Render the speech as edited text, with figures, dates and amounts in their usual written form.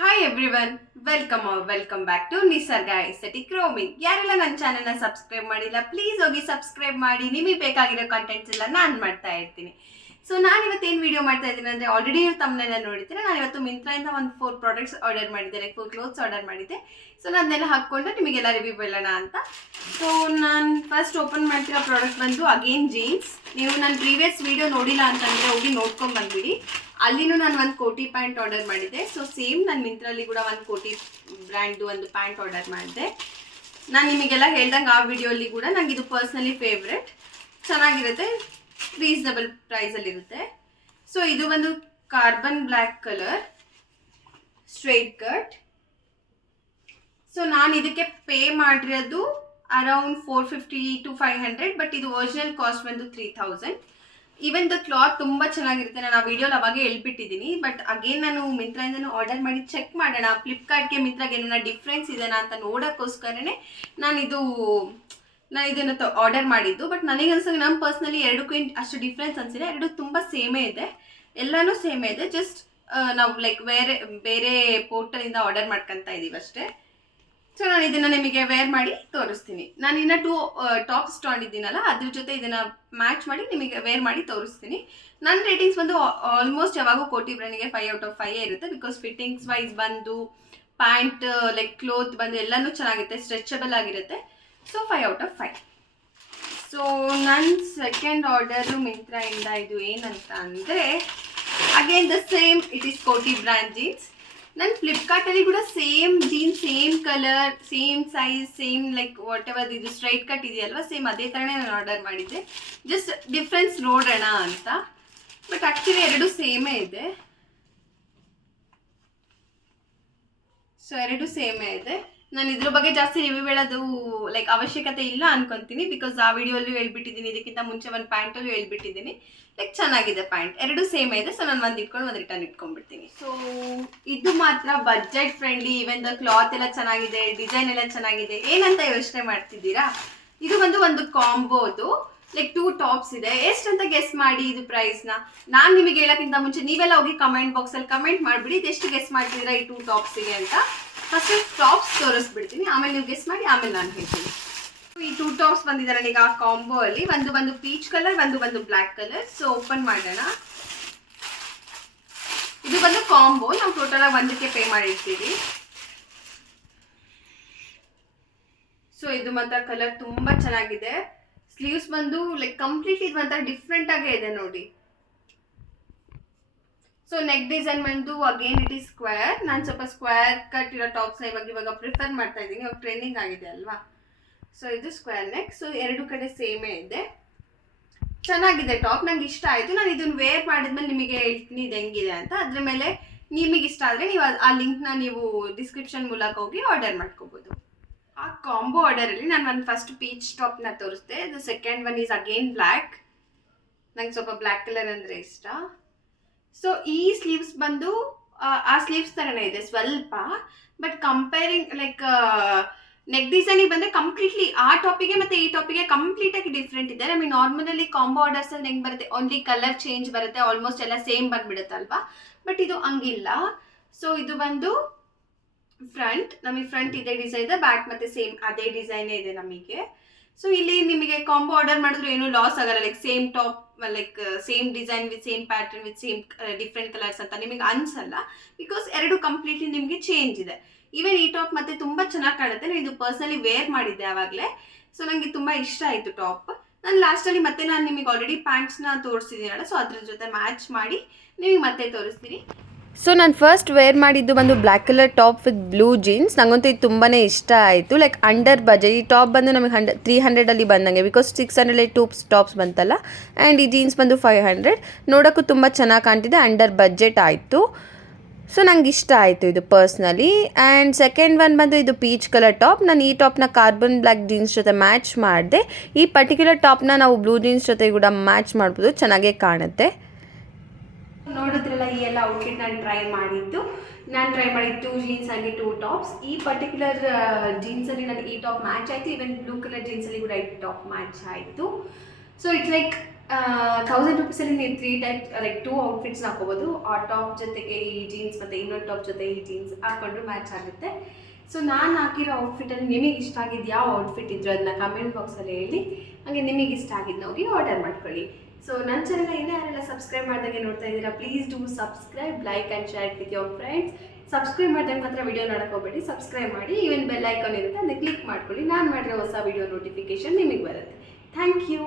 Hi everyone, welcome back to Nisarga aesthetic roaming. ಯಾರೆಲ್ಲ ನನ್ನ ಚಾನೆಲ್ನ ಸಬ್ಸ್ಕ್ರೈಬ್ ಮಾಡಿಲ್ಲ ಪ್ಲೀಸ್ ಹೋಗಿ ಸಬ್ಸ್ಕ್ರೈಬ್ ಮಾಡಿ. ನಿಮಗೆ ಬೇಕಾಗಿರೋ ಕಂಟೆಂಟ್ಸ್ ಎಲ್ಲ ನಾನು ಮಾಡ್ತಾ ಇರ್ತೀನಿ. ಸೊ ನಾನು ಇವತ್ತೇನು ವಿಡಿಯೋ ಮಾಡ್ತಾ ಇದ್ದೀನಿ ಅಂದರೆ, ಆಲ್ರೆಡಿ ತಮ್ಮನೆಲ್ಲ ನೋಡಿದ್ದೀನಿ. ನಾನು ಇವತ್ತು ಮಿಂತ್ರಾಯಿಂದ ಒಂದು 4 ಪ್ರಾಡಕ್ಟ್ಸ್ ಆರ್ಡರ್ ಮಾಡಿದ್ದೆ, 4 ಕ್ಲೋತ್ಸ್ ಆರ್ಡರ್ ಮಾಡಿದ್ದೆ. ಸೊ ನಾನು ಅದನ್ನೆಲ್ಲ ಹಾಕ್ಕೊಂಡು ನಿಮಗೆಲ್ಲ ರಿವ್ಯೂ ಹೇಳೋಣ ಅಂತ. ಸೊ ನಾನು ಫಸ್ಟ್ ಓಪನ್ ಮಾಡ್ತಿರೋ ಪ್ರಾಡಕ್ಟ್ ಬಂದು ಅಗೇನ್ ಜೀನ್ಸ್. ನೀವು ನನ್ನ ಪ್ರೀವಿಯಸ್ ವಿಡಿಯೋ ನೋಡಿಲ್ಲ ಅಂತಂದರೆ ಹೋಗಿ ನೋಡ್ಕೊಂಡು ಬಂದ್ಬಿಡಿ. ಅಲ್ಲಿನೂ ನಾನು ಒಂದು ಕೋಟಿ ಪ್ಯಾಂಟ್ ಆರ್ಡರ್ ಮಾಡಿದ್ದೆ. ಸೊ ಸೇಮ್ ನಾನು ಮಿಂತ್ರಲ್ಲಿ ಕೂಡ ಒಂದು ಕೋಟಿ ಬ್ರ್ಯಾಂಡ್ದು ಒಂದು ಪ್ಯಾಂಟ್ ಆರ್ಡರ್ ಮಾಡಿದೆ. ನಾನು ನಿಮಗೆಲ್ಲ ಹೇಳ್ದಂಗೆ ಆ ವಿಡಿಯೋಲಿ ಕೂಡ ನನಗೆ ಇದು ಪರ್ಸ್ನಲಿ ಫೇವ್ರೆಟ್, ಚೆನ್ನಾಗಿರುತ್ತೆ, ರೀಸನಬಲ್ ಪ್ರೈಸಲ್ಲಿರುತ್ತೆ. ಸೊ ಇದು ಒಂದು carbon black colour straight cut. So ನಾನು ಇದಕ್ಕೆ ಪೇ ಮಾಡಿರೋದು ಅರೌಂಡ್ 450 to 500, ಬಟ್ ಇದು ಒರಿಜಿನಲ್ ಕಾಸ್ಟ್ ಬಂದು 3000. ಈವನ್ ದ ಕ್ಲಾತ್ ತುಂಬ ಚೆನ್ನಾಗಿರುತ್ತೆ. ನಾನು ಆ ವಿಡಿಯೋಲಿ ಅವಾಗೇ ಹೇಳ್ಬಿಟ್ಟಿದ್ದೀನಿ. ಬಟ್ ಅಗೇನ್ ನಾನು ಮಿಂತ್ರಾಯಿಂದನೂ ಆರ್ಡರ್ ಮಾಡಿ ಚೆಕ್ ಮಾಡೋಣ, ಫ್ಲಿಪ್ಕಾರ್ಟ್ಗೆ ಮಿಂತ್ರಾಗೆ ಏನಾರ ಡಿಫ್ರೆನ್ಸ್ ಇದೆನಾ ಅಂತ ನೋಡೋಕ್ಕೋಸ್ಕರನೇ ನಾನು ಇದನ್ನು ಆರ್ಡರ್ ಮಾಡಿದ್ದು. ಬಟ್ ನನಗೆ ಅನ್ಸಂಗೆ ನಮ್ಮ ಪರ್ಸ್ನಲಿ ಎರಡಕ್ಕೂ ಅಷ್ಟು ಡಿಫ್ರೆನ್ಸ್ ಅನಿಸಿದೆ. ಎರಡು ತುಂಬ ಸೇಮೇ ಇದೆ, ಎಲ್ಲನೂ ಸೇಮೇ ಇದೆ. ಜಸ್ಟ್ ನಾವು ಲೈಕ್ ಬೇರೆ ಪೋರ್ಟಲಿಂದ ಆರ್ಡರ್ ಮಾಡ್ಕೊತಾ ಇದ್ದೀವಿ ಅಷ್ಟೇ. ಸೊ ನಾನು ಇದನ್ನು ನಿಮಗೆ ವೇರ್ ಮಾಡಿ ತೋರಿಸ್ತೀನಿ. ನಾನು ಇನ್ನು 2 ಟಾಪ್ಸ್ ತೊಗೊಂಡಿದ್ದೀನಲ್ಲ, ಅದ್ರ ಜೊತೆ ಇದನ್ನು ಮ್ಯಾಚ್ ಮಾಡಿ ನಿಮಗೆ ವೇರ್ ಮಾಡಿ ತೋರಿಸ್ತೀನಿ. ನನ್ನ ರೇಟಿಂಗ್ಸ್ ಬಂದು ಆಲ್ಮೋಸ್ಟ್ ಯಾವಾಗೂ ಕೋಟಿ ಬ್ರ್ಯಾಂಡಿಗೆ 5 out of 5 ಇರುತ್ತೆ. ಬಿಕಾಸ್ ಫಿಟ್ಟಿಂಗ್ಸ್ ವೈಸ್ ಬಂದು ಪ್ಯಾಂಟ್ ಲೈಕ್ ಕ್ಲೋತ್ ಬಂದು ಎಲ್ಲನೂ ಚೆನ್ನಾಗಿರುತ್ತೆ, ಸ್ಟ್ರೆಚಬಲ್ ಆಗಿರುತ್ತೆ. So 5 out of 5. ಸೊ ನನ್ನ ಸೆಕೆಂಡ್ ಆರ್ಡರು ಮಿಂತ್ರಾಯಿಂದ ಇದು ಏನಂತ ಅಂದರೆ, again the same, it is ಕೋಟಿ ಬ್ರ್ಯಾಂಡ್ ಜೀನ್ಸ್. ನಾನು ಫ್ಲಿಪ್ಕಾರ್ಟಲ್ಲಿ ಕೂಡ same jeans, same colour, same size, same like what ever ಇದು ಸ್ಟ್ರೈಟ್ ಕಟ್ ಇದೆಯಲ್ವ, ಸೇಮ್ ಅದೇ ಥರನೇ ನಾನು ಆರ್ಡರ್ ಮಾಡಿದ್ದೆ. ಜಸ್ಟ್ ಡಿಫ್ರೆನ್ಸ್ ನೋಡೋಣ ಅಂತ. ಬಟ್ ಆ್ಯಕ್ಚುಲಿ ಎರಡು ಸೇಮೇ ಇದೆ. ಸೊ ಎರಡು ಸೇಮೇ ಇದೆ. ನಾನು ಇದ್ರ ಬಗ್ಗೆ ಜಾಸ್ತಿ ರಿವ್ಯೂ ಹೇಳೋದು ಲೈಕ್ ಅವಶ್ಯಕತೆ ಇಲ್ಲ ಅನ್ಕೊತೀನಿ. ಬಿಕಾಸ್ ಆ ವಿಡಿಯೋಲ್ಲೂ ಹೇಳ್ಬಿಟ್ಟಿದ್ದೀನಿ, ಇದಕ್ಕಿಂತ ಮುಂಚೆ ಒಂದು ಪ್ಯಾಂಟಲ್ಲೂ ಹೇಳ್ಬಿಟ್ಟಿದ್ದೀನಿ. ಲೈಕ್ ಚೆನ್ನಾಗಿದೆ ಪ್ಯಾಂಟ್, ಎರಡು ಸೇಮ್ ಇದೆ. ಸೊ ನಾನು ಒಂದು ಇಟ್ಕೊಂಡು ಒಂದು ರಿಟರ್ನ್ ಇಟ್ಕೊಂಡ್ಬಿಡ್ತೀನಿ. ಸೊ ಇದು ಮಾತ್ರ budget friendly. Even the cloth ಎಲ್ಲ ಚೆನ್ನಾಗಿದೆ, ಡಿಸೈನ್ ಎಲ್ಲ ಚೆನ್ನಾಗಿದೆ. ಏನಂತ ಯೋಚನೆ ಮಾಡ್ತಿದ್ದೀರಾ, ಇದು ಒಂದು ಕಾಂಬೋದು ಲೈಕ್ 2 ಟಾಪ್ಸ್ ಇದೆ. ಎಷ್ಟಂತ ಗೆಸ್ ಮಾಡಿ ಇದು ಪ್ರೈಸ್ನ. ನಾನು ನಿಮಗೆ ಹೇಳೋಕ್ಕಿಂತ ಮುಂಚೆ ನೀವೆಲ್ಲ ಹೋಗಿ ಕಮೆಂಟ್ ಬಾಕ್ಸಲ್ಲಿ ಕಮೆಂಟ್ ಮಾಡಿಬಿಡಿ, ಇದೆಷ್ಟು ಗೆಸ್ ಮಾಡ್ತಿದ್ದೀರಾ ಈ 2 ಟಾಪ್ಸಿಗೆ ಅಂತ. ಫಸ್ಟ್ ಟಾಪ್ಸ್ ತೋರಿಸ್ಬಿಡ್ತೀನಿ, ಆಮೇಲೆ ನೀವು ಗೆಸ್ ಮಾಡಿ, ಆಮೇಲೆ ನಾನು ಹೇಳ್ತೀನಿ. ಈ 2 ಟಾಪ್ಸ್ ಬಂದಿದ್ದಾರೆ ಈಗ ಆ ಕಾಂಬೋ ಅಲ್ಲಿ. ಒಂದು ಪೀಚ್ ಕಲರ್, ಒಂದು ಬ್ಲ್ಯಾಕ್ ಕಲರ್. ಸೊ ಓಪನ್ ಮಾಡೋಣ. ಇದು ಬಂದು ಕಾಂಬೋ, ನಾವು ಟೋಟಲ್ ಆಗಿ ಒಂದಕ್ಕೆ ಪೇ ಮಾಡಿರ್ತೀವಿ. ಸೊ ಇದು ಮಾತ್ರ ಕಲರ್ ತುಂಬಾ ಚೆನ್ನಾಗಿದೆ. ಸ್ಲೀವ್ಸ್ ಬಂದು ಲೈಕ್ ಕಂಪ್ಲೀಟ್ ಇದು ಒಂಥರ ಡಿಫ್ರೆಂಟ್ ಆಗೇ ಇದೆ ನೋಡಿ. ಸೊ ನೆಕ್ ಡಿಸೈನ್ ಬಂದು ಅಗೇನ್ ಇಟ್ ಈಸ್ ಸ್ಕ್ವೇರ್. ನಾನು ಸ್ವಲ್ಪ ಸ್ಕ್ವೇರ್ ಕಟ್ ಇರೋ ಟಾಪ್ಸ್ನ ಇವಾಗ ಪ್ರಿಫರ್ ಮಾಡ್ತಾ ಇದ್ದೀನಿ, ಇವಾಗ ಟ್ರೆಂಡಿಂಗ್ ಆಗಿದೆ ಅಲ್ವಾ. ಸೊ ಇದು ಸ್ಕ್ವೇರ್ ನೆಕ್. ಸೊ ಎರಡು ಕಡೆ ಸೇಮೇ ಇದೆ, ಚೆನ್ನಾಗಿದೆ ಟಾಪ್, ನಂಗೆ ಇಷ್ಟ ಆಯಿತು. ನಾನು ಇದನ್ನು ವೇರ್ ಮಾಡಿದ್ಮೇಲೆ ನಿಮಗೆ ಹೇಳ್ತೀನಿ ಇದು ಹೆಂಗಿದೆ ಅಂತ. ಅದ್ರ ಮೇಲೆ ನಿಮಗೆ ಇಷ್ಟ ಆದರೆ ನೀವು ಆ ಲಿಂಕ್ನ ನೀವು ಡಿಸ್ಕ್ರಿಪ್ಷನ್ ಮೂಲಕ ಹೋಗಿ ಆರ್ಡರ್ ಮಾಡ್ಕೋಬೋದು. ಆ ಕಾಂಬೋ ಆರ್ಡರಲ್ಲಿ ನಾನು ಒಂದು ಫಸ್ಟ್ ಪೀಚ್ ಟಾಪ್ನ ತೋರಿಸ್ದೆ. The second one is again black. ನಂಗೆ ಸ್ವಲ್ಪ ಬ್ಲ್ಯಾಕ್ ಕಲರ್ ಅಂದರೆ ಇಷ್ಟ. ಸೊ ಈ ಸ್ಲೀವ್ಸ್ ಬಂದು ಆ ಸ್ಲೀವ್ಸ್ ಥರನೇ ಇದೆ ಸ್ವಲ್ಪ. ಬಟ್ ಕಂಪೇರಿಂಗ್ ಲೈಕ್ ನೆಕ್ ಡಿಸೈನಿಗೆ ಬಂದರೆ ಕಂಪ್ಲೀಟ್ಲಿ ಆ ಟಾಪಿಗೆ ಮತ್ತು ಈ ಟಾಪಿಗೆ ಕಂಪ್ಲೀಟಾಗಿ ಡಿಫ್ರೆಂಟ್ ಇದೆ. ನಮಗೆ ನಾರ್ಮಲಲ್ಲಿ ಕಾಂಬೋ ಆರ್ಡರ್ಸಲ್ಲಿ ಹೆಂಗೆ ಬರುತ್ತೆ, ಓನ್ಲಿ ಕಲರ್ ಚೇಂಜ್ ಬರುತ್ತೆ, ಆಲ್ಮೋಸ್ಟ್ ಎಲ್ಲ ಸೇಮ್ ಬಂದುಬಿಡುತ್ತಲ್ವಾ. ಬಟ್ ಇದು ಹಂಗಿಲ್ಲ. ಸೊ ಇದು ಬಂದು ಫ್ರಂಟ್, ನಮಗೆ ಫ್ರಂಟ್ ಇದೇ ಡಿಸೈನ್ ಇದೆ, ಬ್ಯಾಕ್ ಮತ್ತು ಸೇಮ್ ಅದೇ ಡಿಸೈನೇ ಇದೆ ನಮಗೆ. ಸೊ ಇಲ್ಲಿ ನಿಮಗೆ ಕಾಂಬೋ ಆರ್ಡರ್ ಮಾಡಿದ್ರು ಏನೂ ಲಾಸ್ ಆಗಲ್ಲ. Like same top, like same design with same pattern with same different colours ಅಂತ ನಿಮಗೆ ಅನ್ಸಲ್ಲ. ಬಿಕಾಸ್ ಎರಡು ಕಂಪ್ಲೀಟ್ಲಿ ನಿಮಗೆ ಚೇಂಜ್ ಇದೆ. ಈವನ್ ಈ ಟಾಪ್ ಮತ್ತೆ ತುಂಬ ಚೆನ್ನಾಗಿ ಕಾಣುತ್ತೆ. ನಾನು ಇದು ಪರ್ಸ್ನಲಿ ವೇರ್ ಮಾಡಿದ್ದೆ ಆವಾಗಲೇ. ಸೊ ನನಗೆ ತುಂಬ ಇಷ್ಟ ಆಯಿತು ಟಾಪ್. ನಾನು ಲಾಸ್ಟಲ್ಲಿ ಮತ್ತೆ ನಾನು ನಿಮಗೆ ಆಲ್ರೆಡಿ ಪ್ಯಾಂಟ್ಸ್ನ ತೋರಿಸಿದ್ದೀನಲ್ಲ, ಸೊ ಅದ್ರ ಜೊತೆ ಮ್ಯಾಚ್ ಮಾಡಿ ನಿಮಗೆ ಮತ್ತೆ ತೋರಿಸ್ತೀನಿ. ಸೊ ನಾನು ಫಸ್ಟ್ ವೇರ್ ಮಾಡಿದ್ದು ಬಂದು black colour top with blue jeans. ನನಗಂತೂ ಇದು ತುಂಬಾ ಇಷ್ಟ ಆಯಿತು. Like under budget. ಈ ಟಾಪ್ ಬಂದು ನಮಗೆ 300 ಬಂದಂಗೆ, ಬಿಕಾಸ್ 600 ಟಾಪ್ಸ್ ಬಂತಲ್ಲ. ಆ್ಯಂಡ್ ಈ ಜೀನ್ಸ್ ಬಂದು 500. ನೋಡೋಕ್ಕೂ ತುಂಬ ಚೆನ್ನಾಗಿ ಕಾಣ್ತಿದೆ, ಅಂಡರ್ ಬಜೆಟ್ ಆಯಿತು. ಸೊ ನಂಗೆ ಇಷ್ಟ ಆಯಿತು ಇದು ಪರ್ಸ್ನಲಿ. ಆ್ಯಂಡ್ ಸೆಕೆಂಡ್ ಒನ್ ಬಂದು ಇದು ಪೀಚ್ ಕಲರ್ ಟಾಪ್. ನಾನು ಈ ಟಾಪ್ನ ಕಾರ್ಬನ್ ಬ್ಲ್ಯಾಕ್ ಜೀನ್ಸ್ ಜೊತೆ ಮ್ಯಾಚ್ ಮಾಡಿದೆ. ಈ ಪರ್ಟಿಕ್ಯುಲರ್ ಟಾಪ್ನ ನಾವು ಬ್ಲೂ ಜೀನ್ಸ್ ಜೊತೆ ಕೂಡ ಮ್ಯಾಚ್ ಮಾಡ್ಬೋದು, ಚೆನ್ನಾಗೇ ಕಾಣುತ್ತೆ. ನೋಡಿದ್ರಲ್ಲ, ಈ ಎಲ್ಲ ಔಟ್ಫಿಟ್ ನಾನು ಟ್ರೈ ಮಾಡಿದ್ದು. ನಾನು ಟ್ರೈ ಮಾಡಿದ್ದು 2 ಜೀನ್ಸ್ ಹಾಗೆ 2 ಟಾಪ್ಸ್. ಈ ಪರ್ಟಿಕ್ಯುಲರ್ ಜೀನ್ಸಲ್ಲಿ ನನಗೆ ಈ ಟಾಪ್ ಮ್ಯಾಚ್ ಆಯಿತು. ಈವನ್ ಬ್ಲೂ ಕಲರ್ ಜೀನ್ಸಲ್ಲಿ ಕೂಡ ಈ ಟಾಪ್ ಮ್ಯಾಚ್ ಆಯಿತು. ಸೊ ಇಟ್ಸ್ ಲೈಕ್ ₹1000 ನೀವು 3 ಟೈಪ್ ಲೈಕ್ 2 ಔಟ್ಫಿಟ್ಸ್ನ ಹಾಕೋಬೋದು. ಆ ಟಾಪ್ ಜೊತೆಗೆ ಈ ಜೀನ್ಸ್ ಮತ್ತು ಇನ್ನೊಂದು ಟಾಪ್ ಜೊತೆ ಈ ಜೀನ್ಸ್ ಹಾಕ್ಕೊಂಡ್ರು ಮ್ಯಾಚ್ ಆಗುತ್ತೆ. ಸೊ ನಾನು ಹಾಕಿರೋ ಔಟ್ಫಿಟಲ್ಲಿ ನಿಮಗೆ ಇಷ್ಟ ಆಗಿದ್ದು ಯಾವ ಔಟ್ಫಿಟ್ ಇದ್ರು ಅದನ್ನ ಕಮೆಂಟ್ ಬಾಕ್ಸಲ್ಲಿ ಹೇಳಿ. ಹಾಗೆ ನಿಮಗೆ ಇಷ್ಟ ಆಗಿದ್ದು ಹೋಗಿ ಆರ್ಡರ್ ಮಾಡ್ಕೊಳ್ಳಿ. ಸೊ ನನ್ನ ಚಾನಲ್ನ ಇನ್ನೂ ಯಾರೆಲ್ಲ ಸಬ್ಸ್ಕ್ರೈಬ್ ಮಾಡ್ದಂಗೆ ನೋಡ್ತಾ ಇದ್ದೀರಾ, please do subscribe, like and share with your friends. Subscribe ಮಾಡ್ದಂಗೆ ಮಾತ್ರ ವಿಡಿಯೋ ನೋಡೋಕೋಬೇಡಿ, ಸಬ್ಸ್ಕ್ರೈಬ್ ಮಾಡಿ. ಈವನ್ ಬೆಲ್ ಐಕಾನ್ ಇರುತ್ತೆ ಅದನ್ನ ಕ್ಲಿಕ್ ಮಾಡ್ಕೊಳ್ಳಿ. ನಾನು ಮಾಡಿರೋ ಹೊಸ ವಿಡಿಯೋ ನೋಟಿಫಿಕೇಶನ್ ನಿಮಗೆ ಬರುತ್ತೆ. Thank you.